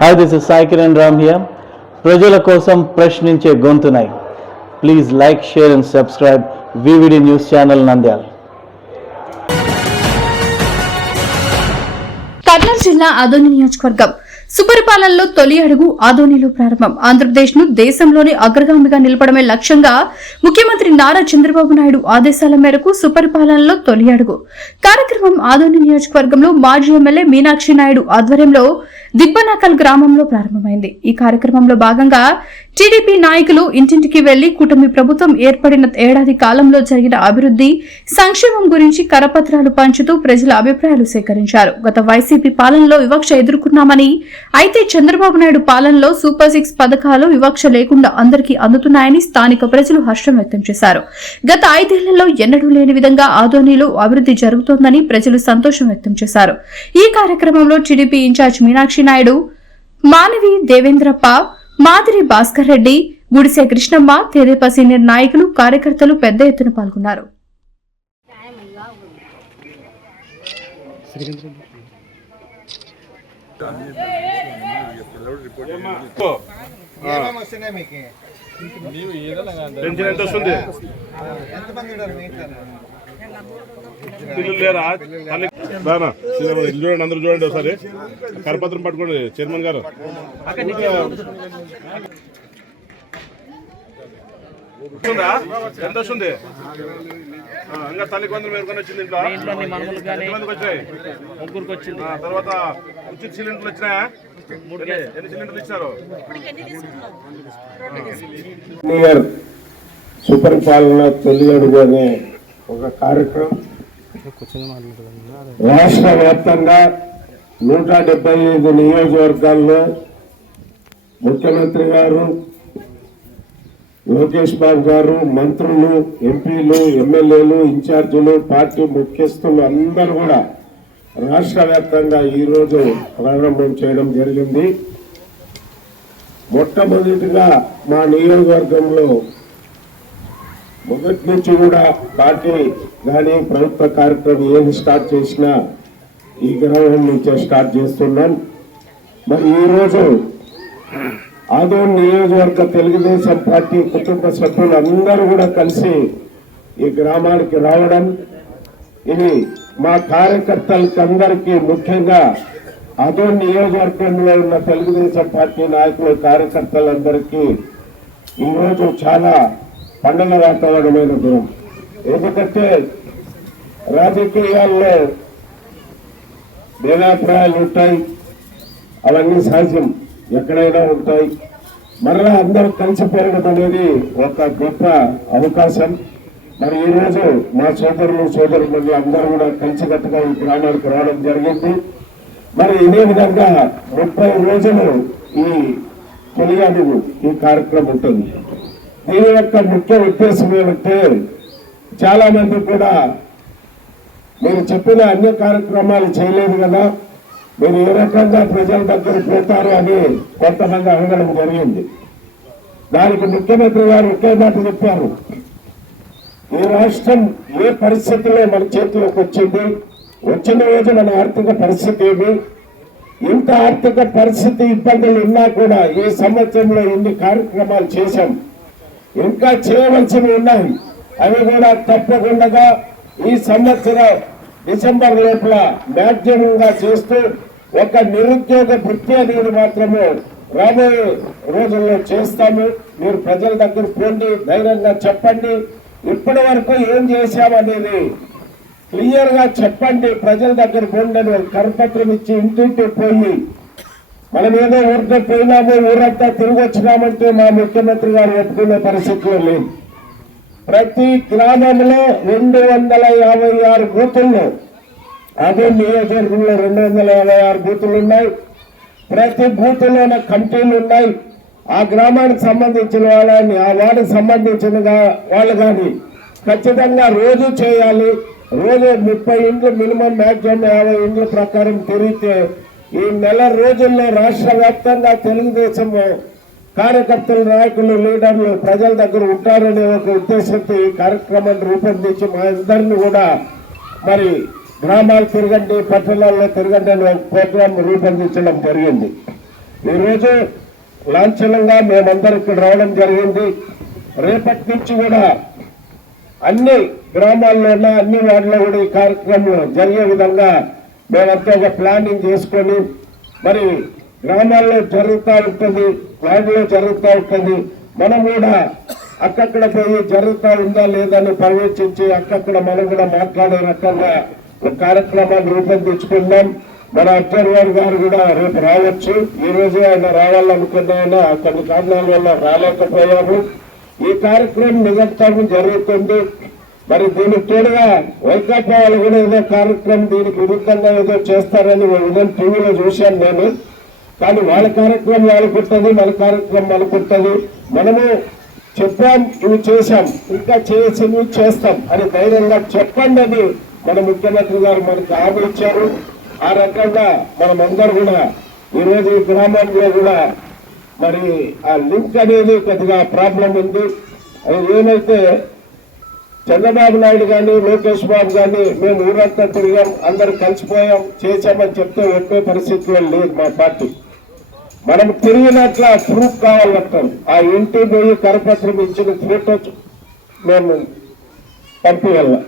Hi this is Sai Kiran Ram here ప్రజల కోసం ప్రశ్నించే గొంతునై. Please like share and subscribe VVD news channel Nandyal Kurnool జిల్లా అదోని నియోజకవర్గం సుపరిపాలనలో తొలి అడుగు ఆదోనిలో ప్రారంభం. ఆంధ్రప్రదేశ్ను దేశంలోనే అగ్రగామిగా నిలపడమే లక్ష్యంగా ముఖ్యమంత్రి నారా చంద్రబాబు నాయుడు ఆదేశాల మేరకు సుపరిపాలనలో తొలి అడుగు. కార్యక్రమం ఆదోని నియోజకవర్గంలో మాజీ ఎమ్మెల్యే మీనాక్షి నాయుడు ఆధ్వర్యంలో దిబ్బనాకల్ గ్రామంలో ప్రారంభమైంది. ఈ కార్యక్రమంలో భాగంగా టీడీపీ నాయకులు ఇంటింటికి వెళ్ళి కూటమి ప్రభుత్వం ఏర్పడిన ఏడాది కాలంలో జరిగిన అభివృద్ధి సంక్షేమం గురించి కరపత్రాలు పంచుతూ ప్రజల అభిప్రాయాలు సేకరించారు. గత వైసీపీ పాలనలో వివక్ష ఎదుర్కొన్నామని అయితే చంద్రబాబు నాయుడు పాలనలో సూపర్ సిక్స్ పథకాలు వివక్ష లేకుండా అందరికీ అందుతున్నాయని స్థానిక ప్రజలు హర్షం వ్యక్తం చేశారు. గత ఐదేళ్ళలో ఎన్నడూ లేని విధంగా ఆధోనిలో అభివృద్ధి జరుగుతోందని ప్రజలు సంతోషం వ్యక్తం చేశారు. ఈ కార్యక్రమంలో TDP in charge Meenakshi Naidu Manavi Devendrappa Madiri Bhaskar Reddy గుడిసె కృష్ణమ్మ తెదేపా సీనియర్ నాయకులు కార్యకర్తలు పెద్ద ఎత్తున పాల్గొన్నారు ఏమేమి ఎంత వస్తుంది ఎంతమంది ఉన్నారు మీ పిల్లలు లేరా? చూడండి అందరూ చూడండి ఒకసారి. కరపత్రం పట్టుకోండి చైర్మన్ గారు. వస్తుందా? ఎంత వస్తుంది? ఇంకా తల్లి కొందరు మేరుకొని వచ్చింది ఇంట్లో. ఎంతమందికి వచ్చినాయి ముగ్గురికి వచ్చింది. ఆ, తర్వాత ఉచిత సిలిండర్లు వచ్చినాయా? ఎన్ని సిలిండర్లు ఇచ్చినారు సుపరిపాలన తొలి అడుగు అనే ఒక కార్యక్రమం. రాష్ట్ర వ్యాప్తంగా నూట డెబ్బై ఐదు నియోజకవర్గాల్లో ముఖ్యమంత్రి గారు లోకేష్ బాబు గారు మంత్రులు ఎంపీలు ఎమ్మెల్యేలు ఇన్ఛార్జీలు పార్టీ ముఖ్యస్థులు అందరూ కూడా రాష్ట్ర వ్యాప్తంగా ఈరోజు ప్రారంభం చేయడం జరిగింది. మొట్టమొదటిగా మా నియోజకవర్గంలో మొదటి నుంచి కూడా పార్టీ కానీ ప్రభుత్వ కార్యక్రమం ఏది స్టార్ట్ చేసినా ఈ గ్రామం నుంచే స్టార్ట్ చేస్తున్నాం. మరి ఈరోజు ఆదోన్ నియోజకవర్గ తెలుగుదేశం పార్టీ కుటుంబ సభ్యులు అందరూ కూడా కలిసి ఈ గ్రామానికి రావడం ఇది మా కార్యకర్తలకి అందరికీ ముఖ్యంగా అదో నియోజకవర్గంలో ఉన్న తెలుగుదేశం పార్టీ నాయకులు కార్యకర్తలందరికీ ఈరోజు చాలా పండుగ వాతావరణమైన దూరం ఎందుకంటే రాజకీయాల్లో భేదాభిప్రాయాలు ఉంటాయి. అవన్నీ సహజం. ఎక్కడైనా ఉంటాయి. మరలా అందరూ కలిసి పెరగడం అనేది ఒక గొప్ప అవకాశం. మరి ఈ రోజు మా సోదరులు సోదరులు అందరూ కూడా కలిసికట్టుగా ఈ గ్రామానికి రావడం జరిగింది. మరి ఇదే విధంగా ముప్పై రోజులు ఈ తెలియదు ఈ కార్యక్రమం ఉంటుంది. దీని యొక్క ముఖ్య ఉద్దేశం ఏమంటే చాలా మంది కూడా మీరు చెప్పిన అన్ని కార్యక్రమాలు చేయలేదు కదా మీరు ఏ రకంగా ప్రజల దగ్గర పోతారు అని కొంతమంది అడగడం జరిగింది. దానికి ముఖ్యమంత్రి గారు ఒకే మాట చెప్పారు. ఈ రాష్ట్రం ఏ పరిస్థితిలో మన చేతిలోకి వచ్చింది? వచ్చిన రోజు మన ఆర్థిక పరిస్థితి ఏమి? ఇంత ఆర్థిక పరిస్థితి ఇబ్బందులు ఉన్నా కూడా ఈ సంవత్సరంలో ఎన్ని కార్యక్రమాలు చేశాం. ఇంకా చేయవలసినవి ఉన్నాయి. అవి కూడా తప్పకుండా ఈ సంవత్సరం డిసెంబర్ లోపల మ్యాక్సిమం చేస్తూ ఒక నిరుద్యోగ వృత్తి అనేది మాత్రమే రాబోయే రోజుల్లో చేస్తాము. మీరు ప్రజల దగ్గర పోండి ధైర్యంగా చెప్పండి. ఇప్పటి వరకు ఏం చేశామనేది క్లియర్గా చెప్పండి. ప్రజల దగ్గర పోండి అని కరపత్రం ఇచ్చి ఇంటింటి పోయి మనం ఏదో ఊరితో పోయినాము ఊరంతా తిరిగి వచ్చినామంటే మా ముఖ్యమంత్రి గారు ఒప్పుకునే పరిస్థితిలో లేదు ప్రతి గ్రామంలో రెండు వందల యాభై ఆరు బూతుల్లో అదే నియోజకవర్గంలో రెండు వందల యాభై ఆరు బూతులు ఉన్నాయి. ప్రతి బూతులోన కమిటీలు ఉన్నాయి. ఆ గ్రామానికి సంబంధించిన వాళ్ళని ఆ వార్డుకి సంబంధించిన వాళ్ళు కానీ ఖచ్చితంగా రోజు చేయాలి. రోజు ముప్పై ఇండ్లు మినిమం మ్యాక్సిమం యాభై ఇండ్ల ప్రకారం తిరిగితే ఈ నెల రోజుల్లో రాష్ట్ర వ్యాప్తంగా తెలుగుదేశం కార్యకర్తలు నాయకులు లీడర్లు ప్రజల దగ్గర ఉంటారనే ఒక ఉద్దేశంతో ఈ కార్యక్రమాన్ని రూపొందించి మా ఇద్దరిని కూడా మరి గ్రామాలు తిరగండి పట్టణాల్లో తిరగండి అనే ఒక ప్రోగ్రాం రూపొందించడం జరిగింది. ఈరోజు లాంఛనంగా మేమందరం ఇక్కడ రావడం జరిగింది. రేపటి నుంచి కూడా అన్ని గ్రామాల్లోన అన్ని వార్డులో కూడా ఈ కార్యక్రమం జరిగే విధంగా మేమంతా ఒక ప్లానింగ్ చేసుకొని మరి గ్రామాల్లో జరుగుతూ ఉంటుంది ప్లాంట్లో జరుగుతూ ఉంటుంది. మనం కూడా అక్కడ పోయి జరుగుతూ ఉందా లేదని పర్యవేక్షించి అక్కడ మనం కూడా మాట్లాడే రకంగా ఒక కార్యక్రమాన్ని రూపొందించుకున్నాం మన అబ్జర్వర్ గారు కూడా రేపు రావచ్చు. ఈ రోజు ఆయన రావాలనుకున్న ఆయన కొన్ని కారణాల వల్ల రాలేకపోయాము. ఈ కార్యక్రమం నిరంతరం జరుగుతుంది. మరి దీనికి తోడుగా వైకాపా వాళ్ళు కూడా ఏదో కార్యక్రమం దీనికి విరుద్ధంగా ఏదో చేస్తారని ఉదయం టీవీలో చూశాను నేను. కానీ వాళ్ళ కార్యక్రమం వాళ్ళకుంటుంది మన కార్యక్రమం వాళ్ళకుంటుంది. మనము చెప్పాం ఇవి చేశాం. ఇంకా చేసింది చేస్తాం అని ధైర్యంగా చెప్పండి అని మన ముఖ్యమంత్రి గారు మనకు హామీ ఇచ్చారు. ఆ రకంగా మనమందరూ కూడా ఈరోజు ఈ గ్రామంలో కూడా మరి ఆ లింక్ అనేది కొద్దిగా ప్రాబ్లం ఉంది. అది ఏమైతే చంద్రబాబు నాయుడు కానీ లోకేష్ బాబు కానీ మేము ఊరంతా తిరిగాం. అందరు కలిసిపోయాం చేశామని చెప్తే ఒకే పరిస్థితిలో లేదు మా పార్టీ. మనం తిరిగినట్ల ప్రూఫ్ కావాలంటారు ఆ ఇంటి పోయి కరపత్రం ఇచ్చిన ఫోటో మేము పంపించాల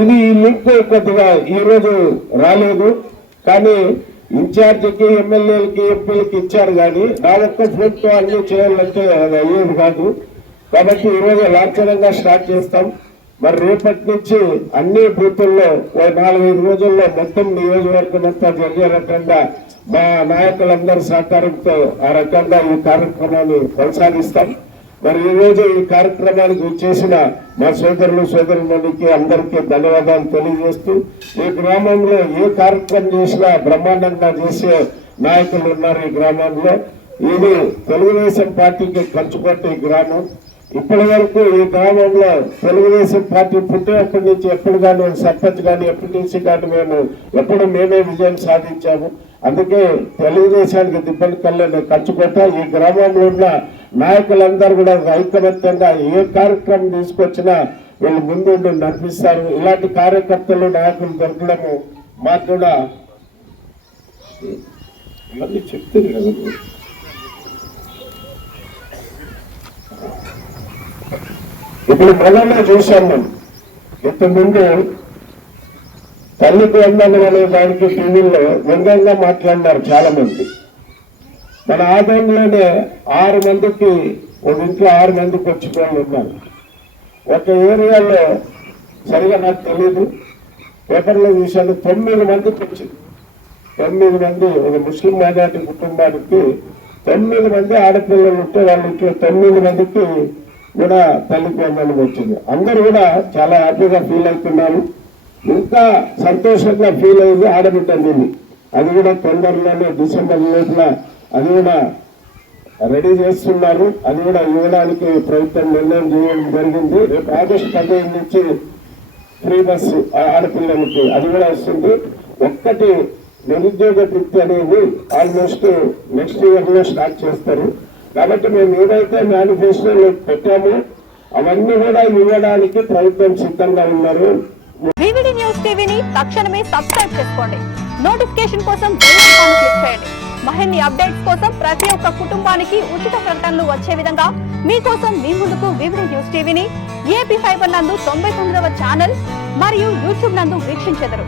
ఇది ఈ లింక్ కొద్దిగా ఈరోజు రాలేదు. కానీ ఇన్ఛార్జికి ఎమ్మెల్యేలకి ఎంపీలకి ఇచ్చారు కానీ నా ఒక్క ఫోటో అన్ని చేయాలంటే అది అయ్యేది కాదు. కాబట్టి ఈ రోజు లాంఛనంగా స్టార్ట్ చేస్తాం. మరి రేపటి నుంచి అన్ని బూతుల్లో ఓ నాలుగైదు రోజుల్లో మొత్తం నియోజకవర్గం అంతా జరిగే రకంగా మా నాయకులందరి సహకారంతో ఆ రకంగా ఈ కార్యక్రమాన్ని కొనసాగిస్తాం. మరి ఈ రోజు ఈ కార్యక్రమానికి వచ్చేసిన మా సోదరులు సోదరులకి అందరికీ ధన్యవాదాలు తెలియజేస్తూ ఈ గ్రామంలో ఏ కార్యక్రమం చేసినా బ్రహ్మాండంగా చేసే నాయకులు ఉన్నారు ఈ గ్రామంలో. ఇది తెలుగుదేశం పార్టీకి కంచుకొట్టే ఈ గ్రామం. ఇప్పటి వరకు ఈ గ్రామంలో తెలుగుదేశం పార్టీ పుట్టినప్పటి నుంచి ఎప్పుడు కానీ సర్పంచ్ కానీ ఎంపీటీసీ కానీ మేము ఎప్పుడు మేమే విజయం సాధించాము. అందుకే తెలుగుదేశానికి దిబ్బలు కళ్ళని ఖర్చుకొట్ట ఈ గ్రామంలో ఉన్న నాయకులందరూ కూడా ఐకమత్యంగా ఏ కార్యక్రమం తీసుకొచ్చినా వీళ్ళు ముందు నడిపిస్తారు. ఇలాంటి కార్యకర్తలు నాయకులు దొరకడము మాకు కూడా ఇవన్నీ చెప్తుంది కదా ఇప్పుడు మొన్ననే చూశాం మనం ఇంతకుముందు తల్లికి వందనం అనే దానికి టీవీల్లో వ్యంగ్యంగా మాట్లాడినారు చాలా మంది మన ఆదాయంలోనే ఆరు మందికి ఒక ఇంట్లో ఆరు మందికి వచ్చిపోయి ఉన్నారు. ఒక ఏరియాలో సరిగా నాకు తెలియదు పేపర్లో చూశాను తొమ్మిది మందికి వచ్చింది. తొమ్మిది మంది ఒక ముస్లిం మైనార్టీ కుటుంబానికి తొమ్మిది మంది ఆడపిల్లలు ఉంటే వాళ్ళ తొమ్మిది మందికి కూడా తల్లి వందనం వచ్చింది. అందరూ కూడా చాలా హ్యాపీగా ఫీల్ అవుతున్నారు. ఇంకా సంతోషంగా ఫీల్ అయింది ఆడబిడ్డ దీన్ని అది కూడా తొందరలోనే డిసెంబర్ లోపల అది కూడా రెడీ చేస్తున్నారు. అది కూడా ఇవ్వడానికి ప్రభుత్వం నిర్ణయం చేయడం జరిగింది. రేపు ఆగస్టు పదిహేను నుంచి ఫ్రీ బస్సు ఆ- ఆడపిల్లలకి అది కూడా వస్తుంది. ఒక్కటి నిరుద్యోగ వృత్తి అనేది ఆల్మోస్ట్ నెక్స్ట్ ఇయర్లో స్టార్ట్ చేస్తారు. కాబట్టి మేము ఏదైతే మేనిఫెస్టోలో పెట్టామో అవన్నీ కూడా ఇవ్వడానికి ప్రభుత్వం సిద్ధంగా ఉన్నారు. వివిడి న్యూస్ టీవీని తక్షణమే సబ్స్క్రైబ్ చేసుకోండి. నోటిఫికేషన్ కోసం బెల్ ఐకాన్ క్లిక్ చేయండి. మరిన్ని అప్డేట్స్ కోసం ప్రతి ఒక్క కుటుంబానికి ఉచిత ప్రకటనలు వచ్చే విధంగా మీకోసం మీ ముందుకు వివిడి న్యూస్ టీవీని ఏపీ ఫైబర్ నందు తొంభై తొమ్మిదవ ఛానల్ మరియు యూట్యూబ్ నందు వీక్షించెదరు.